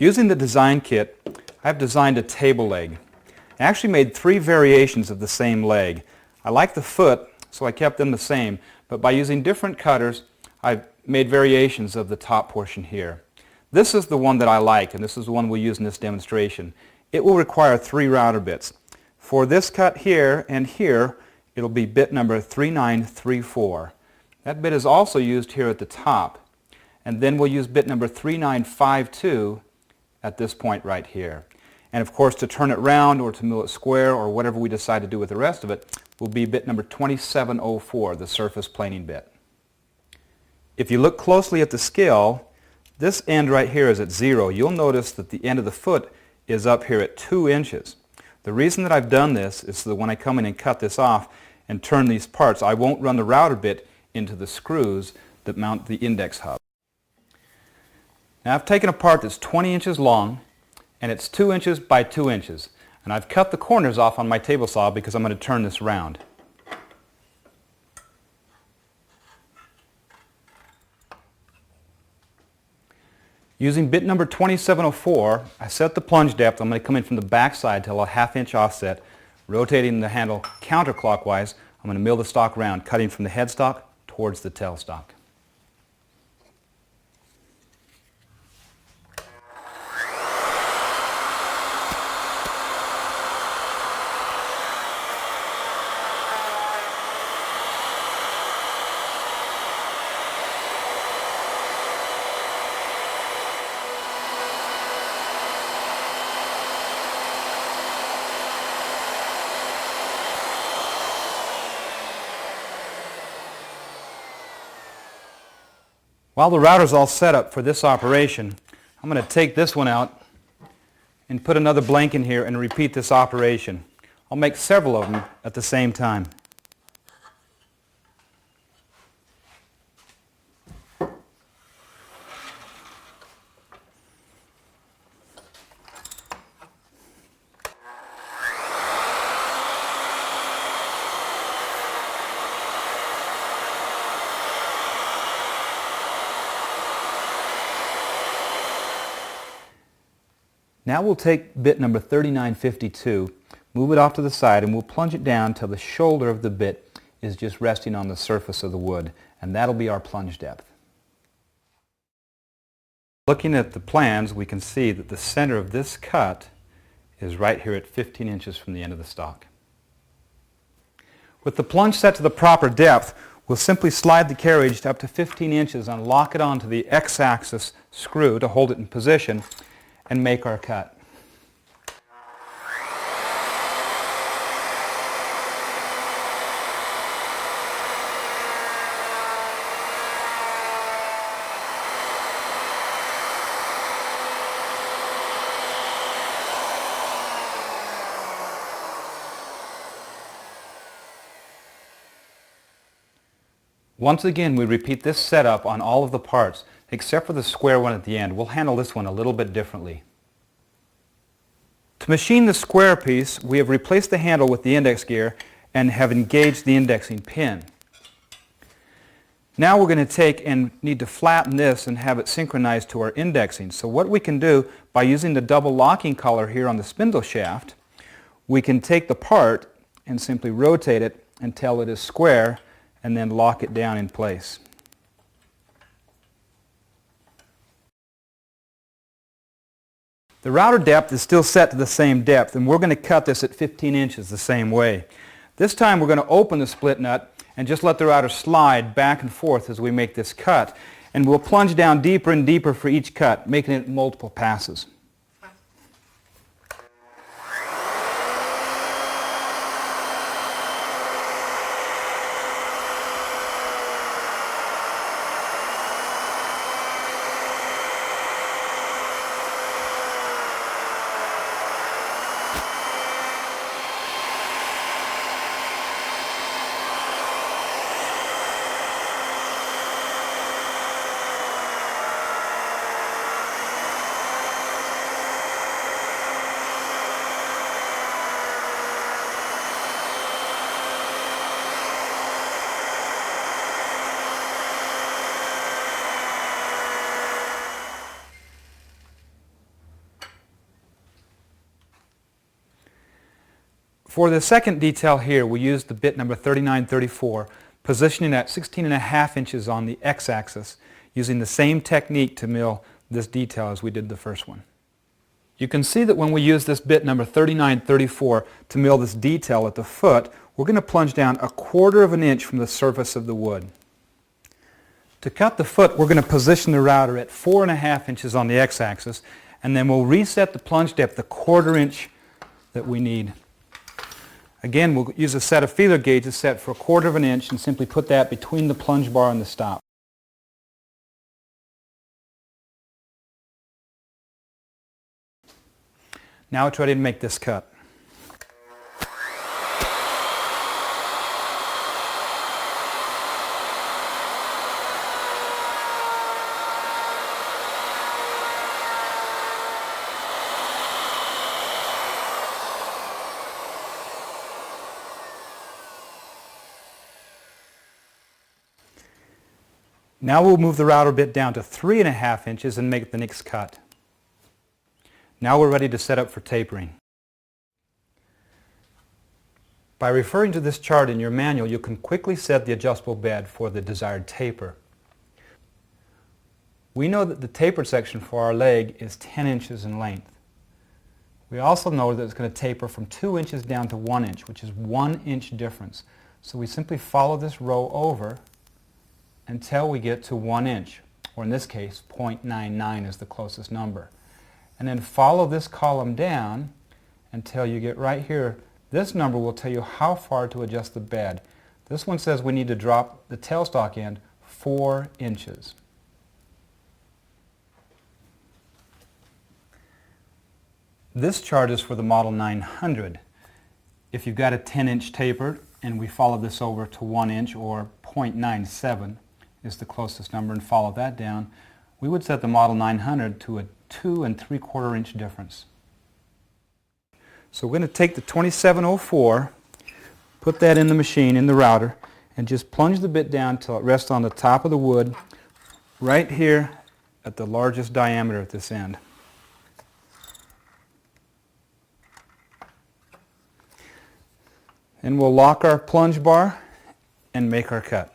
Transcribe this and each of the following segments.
Using the design kit, I've designed a table leg. I actually made 3 variations of the same leg. I like the foot, so I kept them the same, but by using different cutters, I've made variations of the top portion here. This is the one that I like, and this is the one we'll use in this demonstration. It will require 3 router bits. For this cut here and here, it'll be bit number 3934. That bit is also used here at the top, and then we'll use bit number 3952 at this point right here. And of course, to turn it round or to mill it square or whatever we decide to do with the rest of it will be bit number 2704, the surface planing bit. If you look closely at the scale, this end right here is at 0. You'll notice that the end of the foot is up here at 2 inches. The reason that I've done this is so that when I come in and cut this off and turn these parts, I won't run the router bit into the screws that mount the index hub. Now I've taken a part that's 20 inches long and it's 2 inches by 2 inches. And I've cut the corners off on my table saw because I'm going to turn this round. Using bit number 2704, I set the plunge depth. I'm going to come in from the back side till a 1/2 inch offset, rotating the handle counterclockwise. I'm going to mill the stock round, cutting from the headstock towards the tailstock. While the router's all set up for this operation, I'm going to take this one out and put another blank in here and repeat this operation. I'll make several of them at the same time. Now we'll take bit number 3952, move it off to the side, and we'll plunge it down till the shoulder of the bit is just resting on the surface of the wood, and that'll be our plunge depth. Looking at the plans, we can see that the center of this cut is right here at 15 inches from the end of the stock. With the plunge set to the proper depth, we'll simply slide the carriage up to 15 inches and lock it onto the X-axis screw to hold it in position and make our cut. Once again, we repeat this setup on all of the parts, except for the square one at the end. We'll handle this one a little bit differently. To machine the square piece, we have replaced the handle with the index gear and have engaged the indexing pin. Now we're going to take and need to flatten this and have it synchronized to our indexing. So what we can do by using the double locking collar here on the spindle shaft, we can take the part and simply rotate it until it is square and then lock it down in place. The router depth is still set to the same depth, and we're going to cut this at 15 inches the same way. This time we're going to open the split nut and just let the router slide back and forth as we make this cut, and we'll plunge down deeper and deeper for each cut, making it multiple passes. For the second detail here, we used the bit number 3934, positioning at 16.5 inches on the x-axis, using the same technique to mill this detail as we did the first one. You can see that when we use this bit number 3934 to mill this detail at the foot, we're going to plunge down 1/4 of an inch from the surface of the wood. To cut the foot, we're going to position the router at 4.5 inches on the x-axis, and then we'll reset the plunge depth 1/4 inch that we need. Again, we'll use a set of feeler gauges set for 1/4 of an inch and simply put that between the plunge bar and the stop. Now it's ready to make this cut. Now we'll move the router bit down to 3.5 inches and make the next cut. Now we're ready to set up for tapering. By referring to this chart in your manual, you can quickly set the adjustable bed for the desired taper. We know that the tapered section for our leg is 10 inches in length. We also know that it's going to taper from 2 inches down to 1 inch, which is 1 inch difference. So we simply follow this row over until we get to 1 inch, or in this case 0.99 is the closest number. And then follow this column down until you get right here. This number will tell you how far to adjust the bed. This one says we need to drop the tailstock end 4 inches. This chart is for the Model 900. If you've got a 10-inch taper and we follow this over to 1 inch, or 0.97 is the closest number, and follow that down, we would set the Model 900 to a 2 3/4 inch difference. So we're going to take the 2704, put that in the machine, in the router, and just plunge the bit down till it rests on the top of the wood, right here at the largest diameter at this end. And we'll lock our plunge bar and make our cut.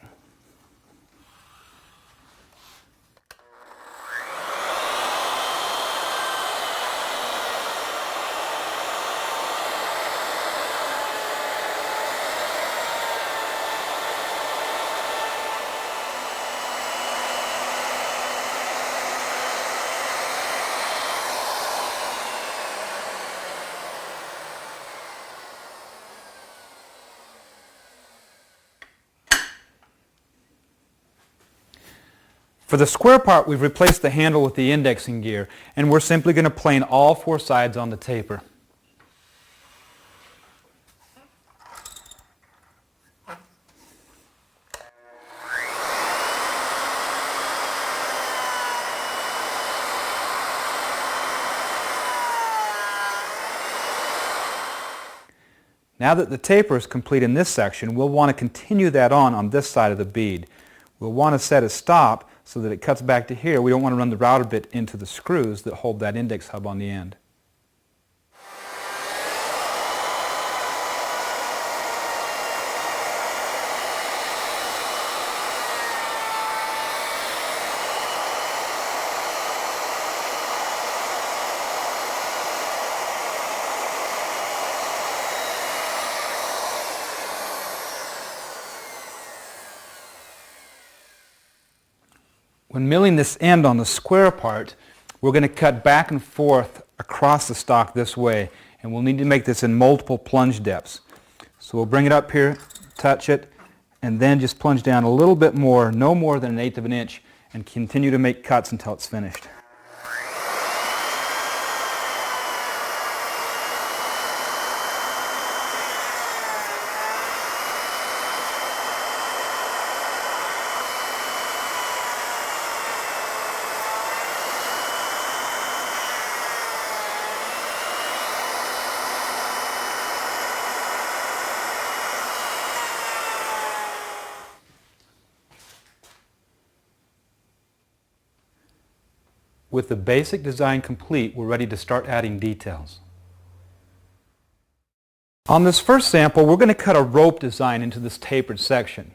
For the square part, we've replaced the handle with the indexing gear, and we're simply going to plane all 4 sides on the taper. Now that the taper is complete in this section, we'll want to continue that on this side of the bead. We'll want to set a stop so that it cuts back to here. We don't want to run the router bit into the screws that hold that index hub on the end. When milling this end on the square part, we're going to cut back and forth across the stock this way, and we'll need to make this in multiple plunge depths. So we'll bring it up here, touch it, and then just plunge down a little bit more, no more than 1/8 of an inch, and continue to make cuts until it's finished. With the basic design complete, we're ready to start adding details. On this first sample, we're going to cut a rope design into this tapered section.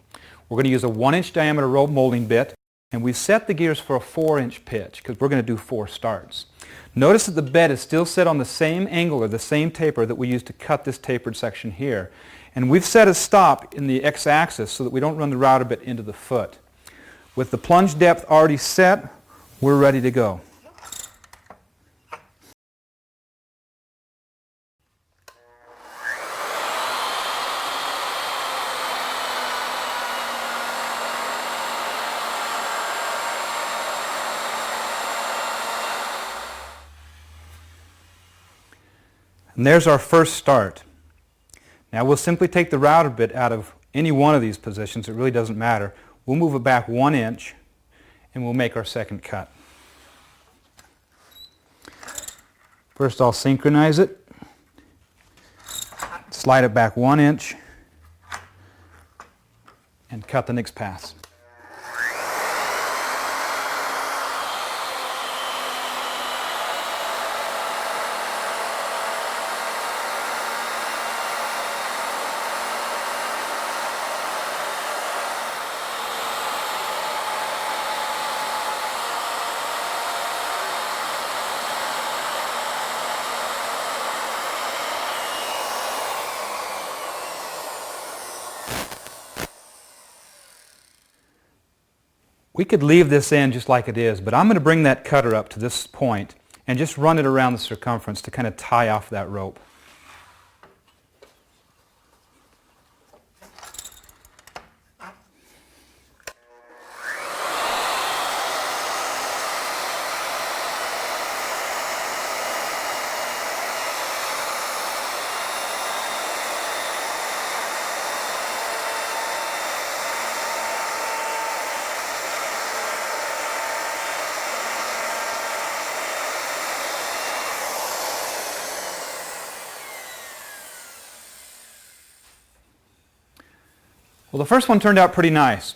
We're going to use a 1-inch diameter rope molding bit, and we set the gears for a 4-inch pitch because we're going to do 4 starts. Notice that the bed is still set on the same angle or the same taper that we used to cut this tapered section here. And we've set a stop in the x-axis so that we don't run the router bit into the foot. With the plunge depth already set, we're ready to go. And there's our first start. Now we'll simply take the router bit out of any one of these positions. It really doesn't matter. We'll move it back 1 inch and we'll make our second cut. First I'll synchronize it, slide it back 1 inch and cut the next pass. We could leave this in just like it is, but I'm going to bring that cutter up to this point and just run it around the circumference to kind of tie off that rope. Well, the first one turned out pretty nice.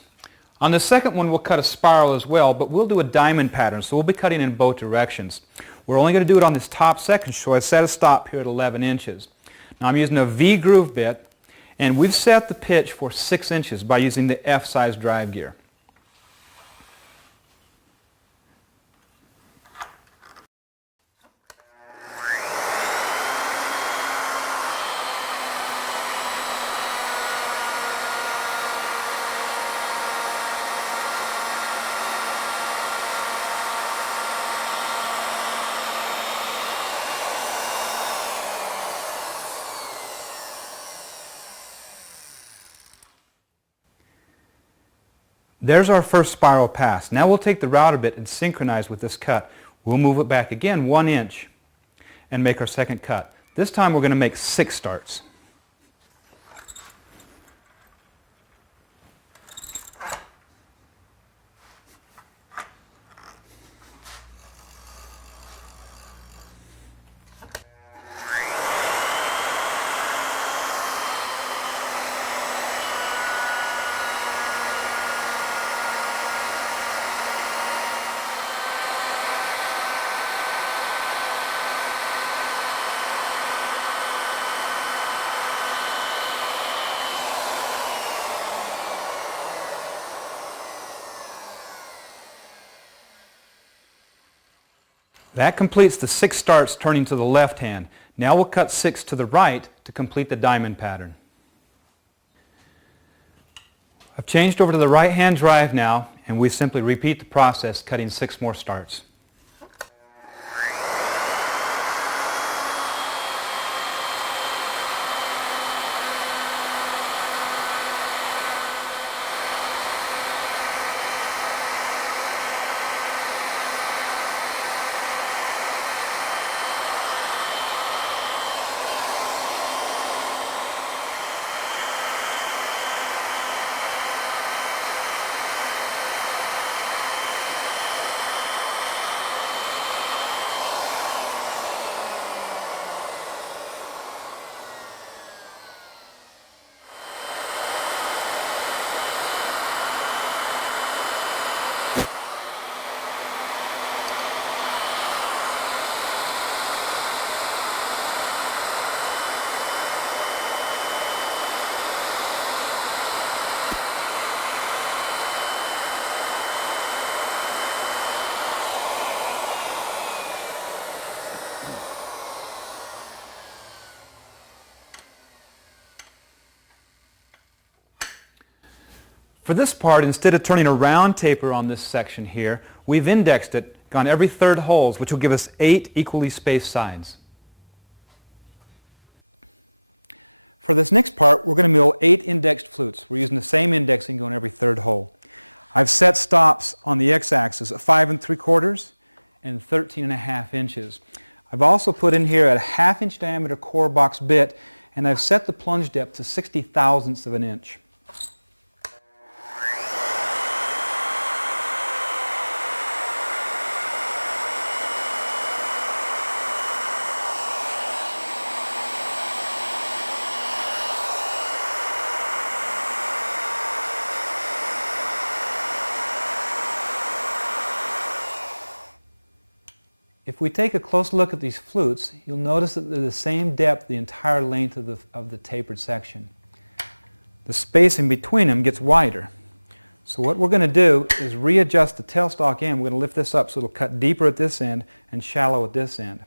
On the second one, we'll cut a spiral as well, but we'll do a diamond pattern, so we'll be cutting in both directions. We're only going to do it on this top section, so I set a stop here at 11 inches. Now I'm using a V-groove bit, and we've set the pitch for 6 inches by using the F-size drive gear. There's our first spiral pass. Now we'll take the router bit and synchronize with this cut. We'll move it back again 1 inch and make our second cut. This time we're going to make 6 starts. That completes the 6 starts turning to the left hand. Now we'll cut 6 to the right to complete the diamond pattern. I've changed over to the right hand drive now, and we simply repeat the process, cutting 6 more starts. For this part, instead of turning a round taper on this section here, we've indexed it, gone every third holes, which will give us 8 equally spaced sides. For this next part, we're going to mill 8 indexed flutes. We're using the same indexing going every third hole. I've set stops on the x-axis at 5 3/4 and 13.5 inches. I've also put in here a 1/2 inch diameter core box bit, and I've set the plunge depth to 60 thousandths of an inch. If we take a close look at these flutes, you'll notice that they're the same depth the entire length of the tapered section. The spacing between them gets wider. So what we're going to do is readjust the tailstock end. We're going to lift this up so it'll cut deeper at this end and shallow at this end.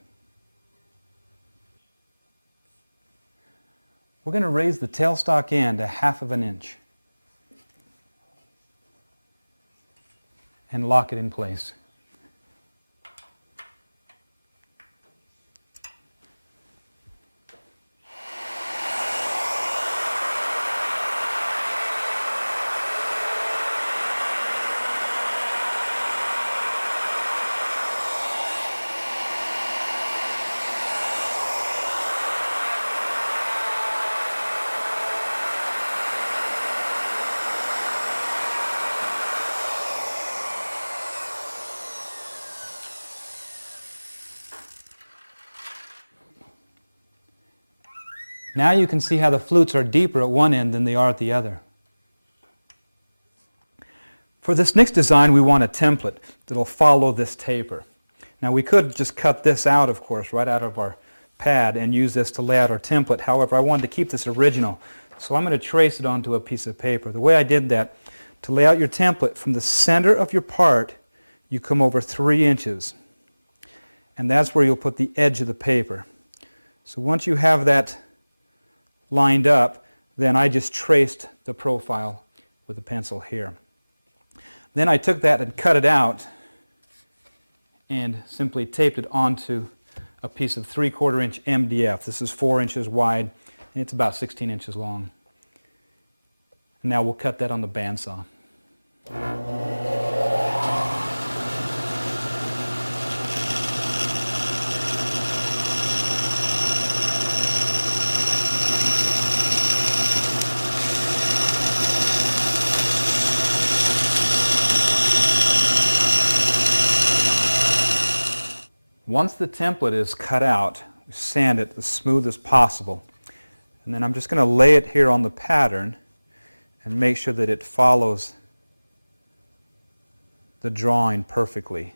We're going to raise the tailstock end 1/2 inch and lock it in place. Now you can see how the flutes are deeper at one end than they are at the other. For this next design, we want a template that'll follow this taper. Now we could just cut this out, of course, right out of our pad and use this to lay out our template. However, I wanted to keep this original, so I'm going to trace it onto a piece of paper. The way I did that, to lay out your template, from the center of your part, you come over 3 inches. And that's where you'll put the edge of the paper. So once you have that lined up, then I just traced the profile with a pencil here. Then I took that and cut it out and simply taped it onto a piece of 3/4 inch MDF. This is 4 inches wide and it's about 16 inches long. And now we'll cut that on the bandsaw. Once the template is cut out, sand it as smooth as possible. And then I'm just going to lay it here on the pattern and make sure that it follows the drawing perfectly.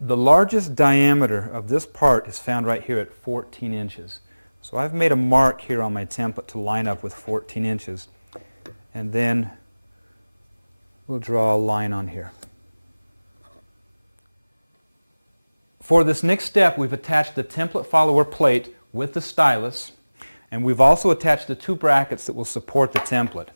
The largest diameter of this part is found right here at 14 inches. So I've made a mark here on my template to line up with 14 inches. And then we'll draw a line on here. For this next step, we've attached the template follower plate with the stylus, and we've also attached the 2 brackets that will support the template.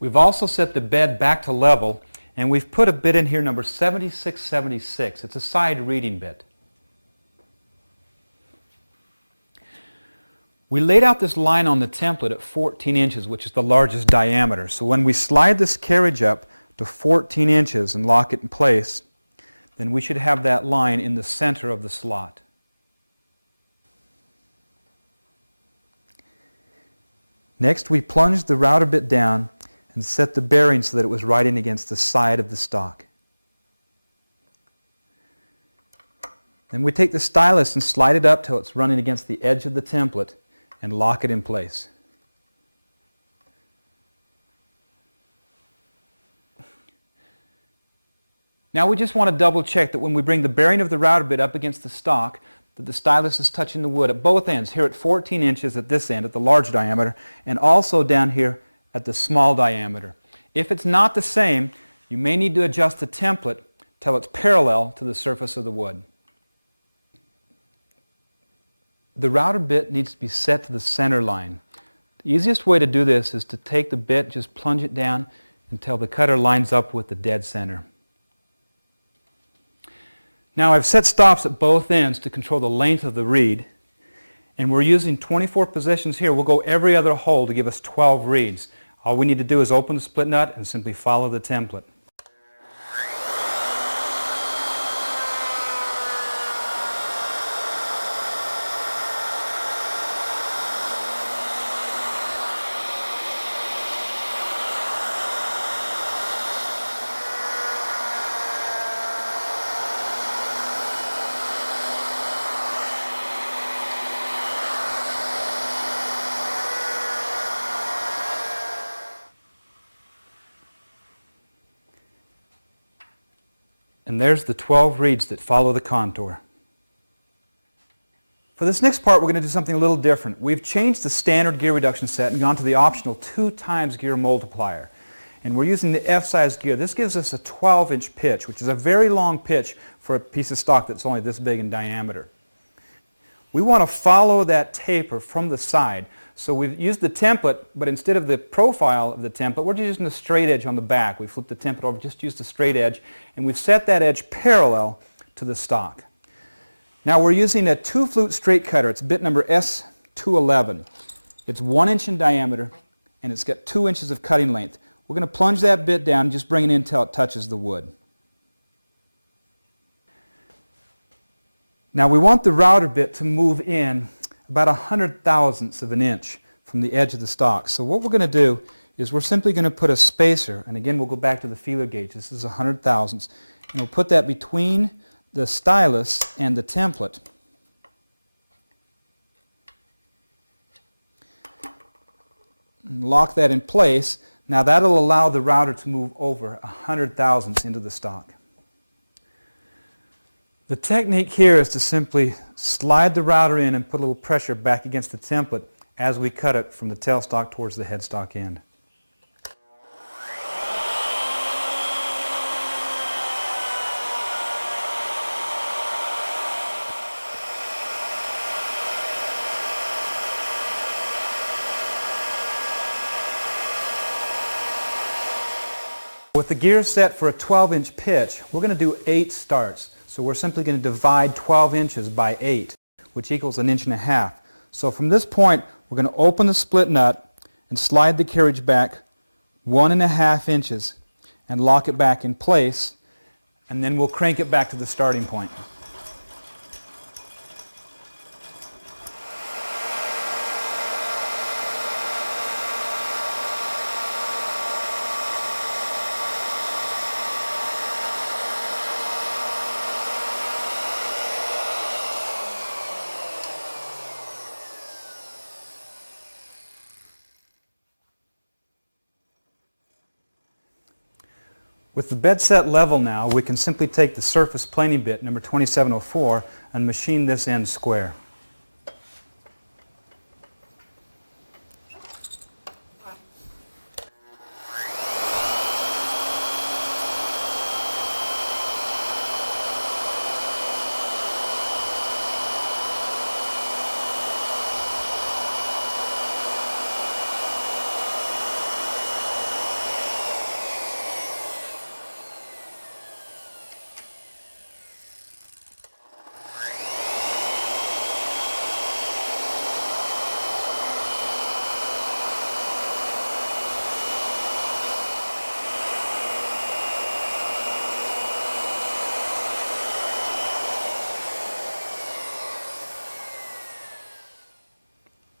We've also set the bed back to level, and we've put a bit in here number 7676. It's a side reading bit. We laid out this line on the template at 14 inches, which is the largest diameter. So when we slide this carriage up to 14 inches and lock it in place, then we should have that line in the center of the slot. Next, we plunged the router bit down and set the bearing so that it was right in against the side of the stock. Then we take the stylus and slide it up till it's running against the edge of the template and lock it in place. Now we just want to double check that when we bring the bearing of the router bit up against the stock that the stylus is touching the wood at both ends, here at 14 inches at this end, at the large diameter, and also down here at the small diameter. If it's not the same, you may need to adjust the template till it's parallel to the surface of the wood. The router bit needs to be set to the center line. The easiest way to do this is to take the bit, just plunge it down until the cutter lines up with the dead center. Now I've set stops at both ends to control the length of the reed, and we're using 24 positions here. We'll go every other hole to give us 12 reeds. All we need to do is open the split nut and simply follow the template. And there's the 12 reeds that follow the contour. For this next part, we're going to do something a little different. We've changed the standard gear reduction set and gone to the optional 2x gear multiplier. And we're using the F-size gear. This gives us a 12-inch pitch, which is a very long pitch for a piece of stock that's only this big in diameter. We want to follow that taper from the side. So we've used the template, but instead of the profile of the template, we're just using the straight edge on the back. We flipped the template over, just used the straight edge, and we've set that edge parallel to the stock. Now we're using a 2-flute straight cutter. It's bit number S211. It's 1 inch in diameter, and it's got 2 inches of cutting length. We're going to plunge that bit down and just bring it in until it touches the wood. Now we want the router bit to move in about 100,000ths of an inch from the edge of the stock. So what we're going to do is we're simply going to put a spacer, and again we'll go back to the feeler gauge. This is 100,000ths, and we'll put that between the stylus and the template. And lock that in place. Now that'll allow the router to move over 100,000ths into the stock. The technique here is to simply slide the router in and put a little pressure back against the template as we cut it from the tailstock towards the headstock end. With the gear set for a 12-inch pitch, we're going to do 8 starts. So we're simply going to divide 12 inches by 8, which equals 1.5 inches. So from this point, we're going to open the split nut and slide the carriage back 1.5 inches and lock it back in place, and then we'll crank it back to the starting point. With the bed set level now, we can simply take the surface planing bit, number 2704, and machine this end square.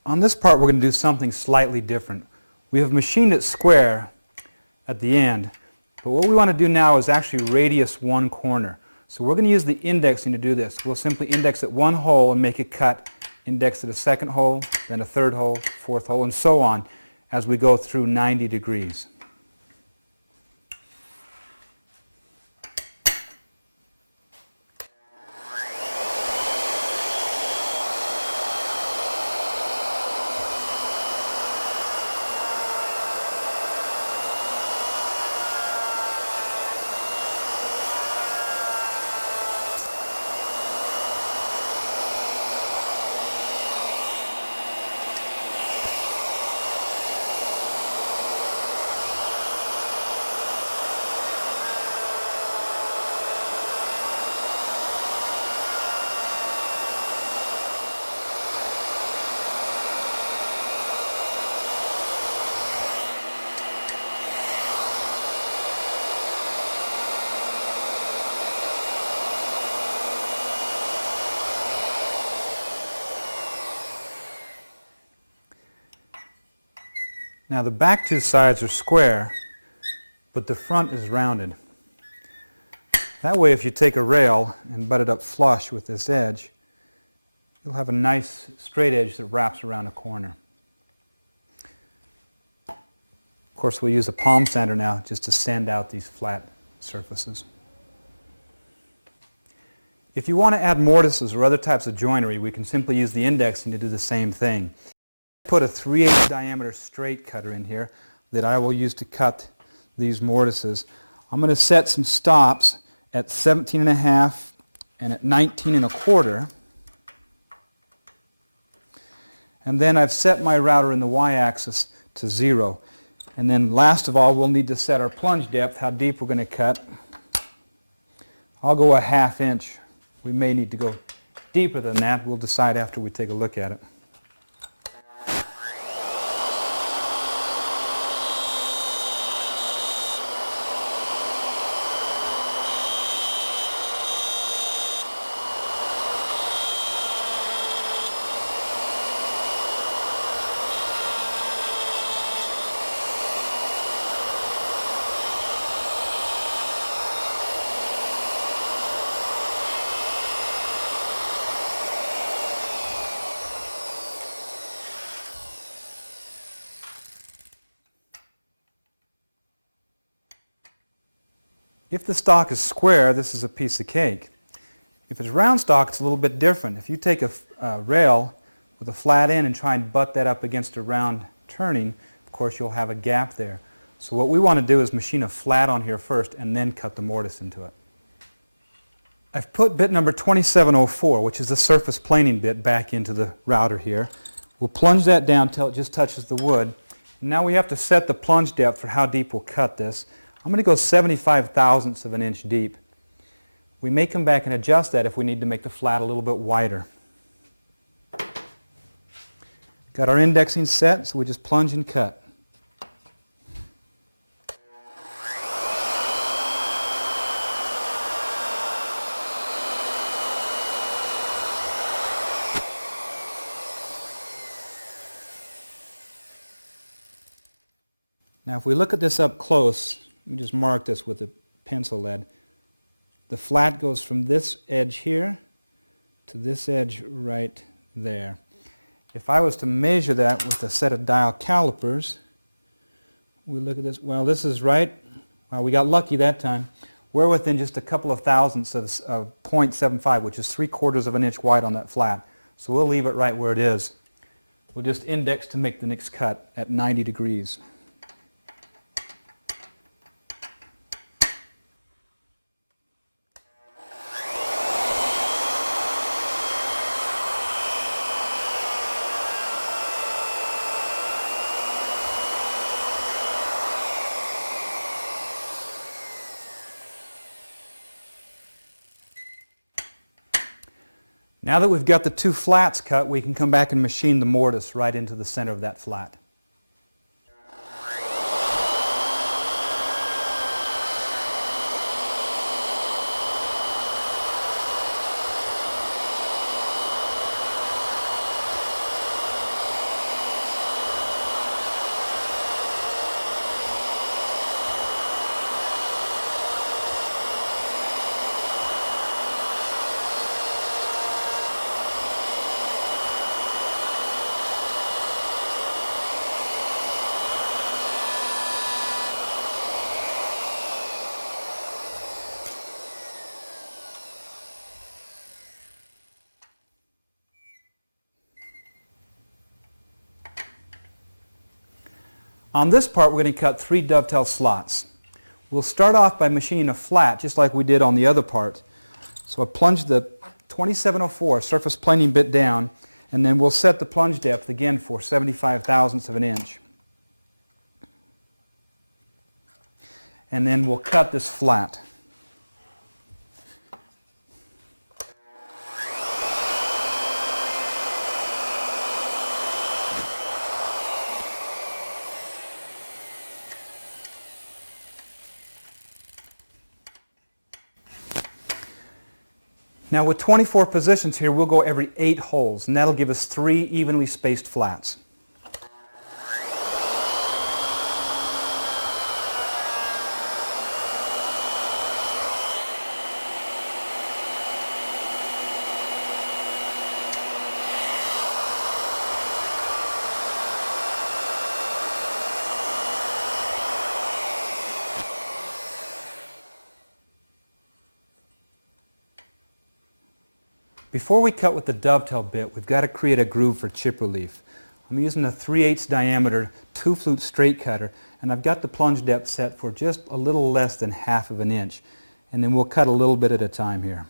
On this part, we're going to do something slightly different. We have machined it square at the end, but what we want to do now is actually radius one corner. So we're going to use the indexing to do this. We'll simply index at one hole and make a cut, index at a second hole, then a third hole, fourth hole, and so on as we go through 90 degrees. Now the back two sides are square, but the front is rounded. That way if you take a rail and butt it up flush with this edge, you'll have a nice straight edge that wraps around a corner. Of course we'll use a palm sander now just to sand out these flat surfaces. If you want to add mortises or other types of joinery, we can simply use the indexing to do the same thing. Put a 3/8 diameter straight cutter in here that I will use to cut these mortises. I'm going to set some stops at 17.5 and at 19.25. And then I've set my router in the y-axis to 0. And then last of all, we'll need to set our plunge depth, how deep we're going to cut. I'll go a 1/2 inch. We may need to go deeper than that. We'll decide after we take a look at it. If the stock is square, this is a piece of cake. If it's round stock, it's a little bit different. If you take a rail with a flat end and try and butt that up against a round turning, of course you'll have a gap there. So what we want to do is machine a flat on here first and then cut the mortise into it. I've put bit number 2704, which is the surface planing bit, back into the router here. We'll plunge that down till it just touches the wood. Now we have to set the plunge depth for how deep we'll cut this. I'm going to go 75 thousandths of an inch deep. We may come back and adjust that if we need to make the flat a little bit wider. Got our indexing set, so we just plunge and cut. Now if we look at this up close, let me just mark this with a pencil lead. The flat goes from this edge here to this edge right there. If I was to measure that with a set of dial calipers, we look at this, well this is right, well we got lucky that time. We're within just a couple of thousandths of 0.75, which is 3/4 of an inch wide on that flat. So we'll leave it right where it is. We'll just index to make the next cut at 90 degrees. Now that we've got the two flats cut, we can come back and machine the mortise right into the center of that flat. On this part, we're going to cut 3 dovetail slots. We'll start off by machining a flat, just like we did on the other part. So I plunge the 2704 surface planing bit down, and then we'll set the plunge depth again for 75 thousandths of an inch. And then we'll cut this flat. Now with 24 positions here, we'll go every 8 holes, and that'll give us 3 evenly spaced flats. Before we cut with the dovetail bit, we've got to create a groove for chip relief. I'm using a 3/8 diameter 2-flute straight cutter, and I've got the plunge depth set for just a little less than 1/2 of an inch. And then we'll cut a little bit at a time here.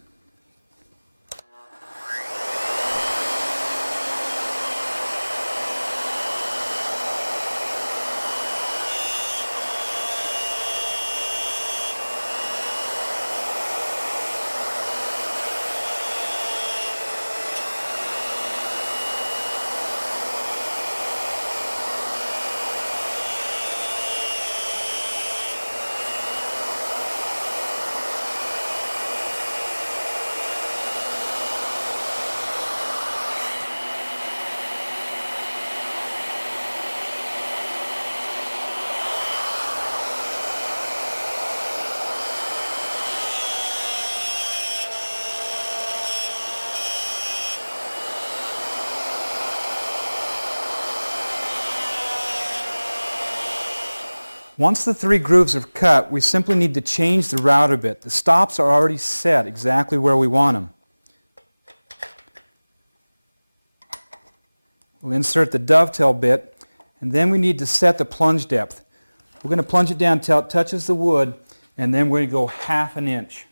Once the 3 grooves are cut, we simply need to change the router bit. The stops are already set exactly where we want them. We'll insert the dovetail bit, and then we need to set the plunge depth. We're going to plunge it down until it touches the wood, and then we're going to go 1/2 an inch.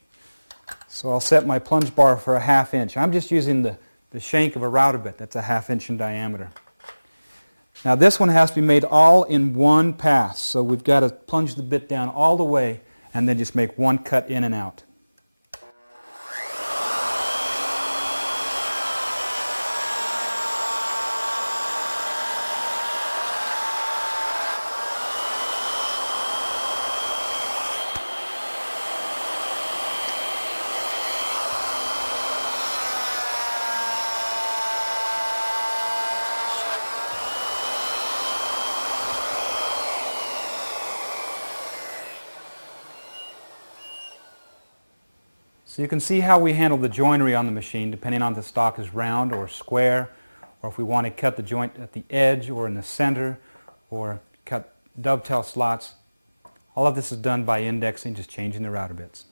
So I'll set my plunge bar for a 1/2 inch. I'm just using the shank of a router bit. That's a 1/2 inch in diameter. Now this one has to be made all in one pass, so we've got to plunge the bit down all the way and then just make one cut in and out. So you can see how we handle the joinery on the machine depending on if the stock is round or square, or if we want to cut the joint at the edge or in the center, or cut dovetail slots. All of this is done by indexing, just changing the router bits.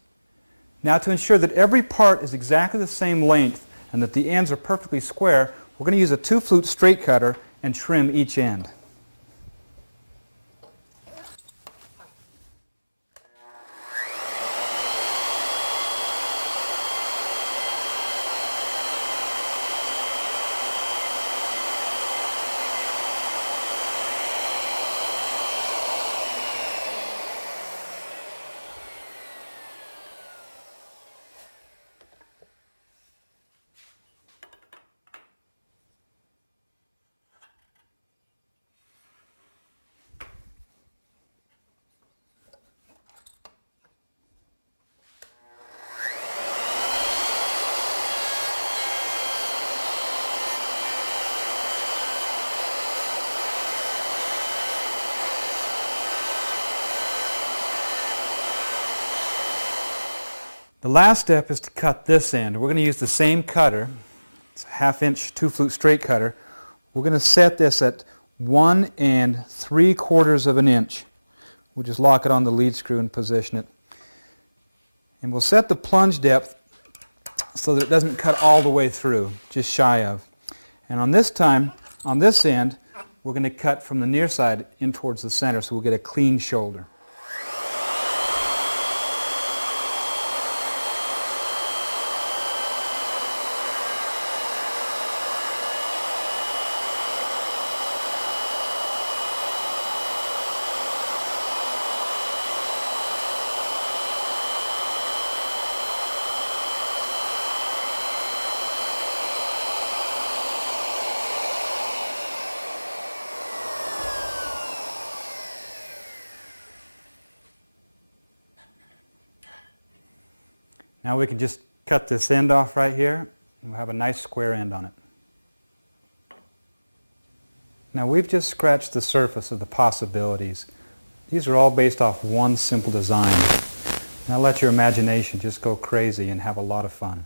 Now to ensure that every part is exactly the same length and that the ends are perfectly square, we're going to use a 2-flute straight cutter and trim each end. The last step is to cut this end. We're going to use the same cutter. It's a 1/2 inch 2-flute straight cutter. We're going to set this at 1 3/4 of an inch. We'll just lock it on the lead screw and position it. And we'll set the plunge depth so that it doesn't cut all the way through, just shy of. And on this end, we're going to cut from the near side in towards the center so we'll get a clean shoulder. Now we can just cut this end off right here and we'll have a nice square end on it. Now we've just scratched the surface of the possibilities. These are all based off one simple design. Now let your imagination just go crazy and have a lot of fun.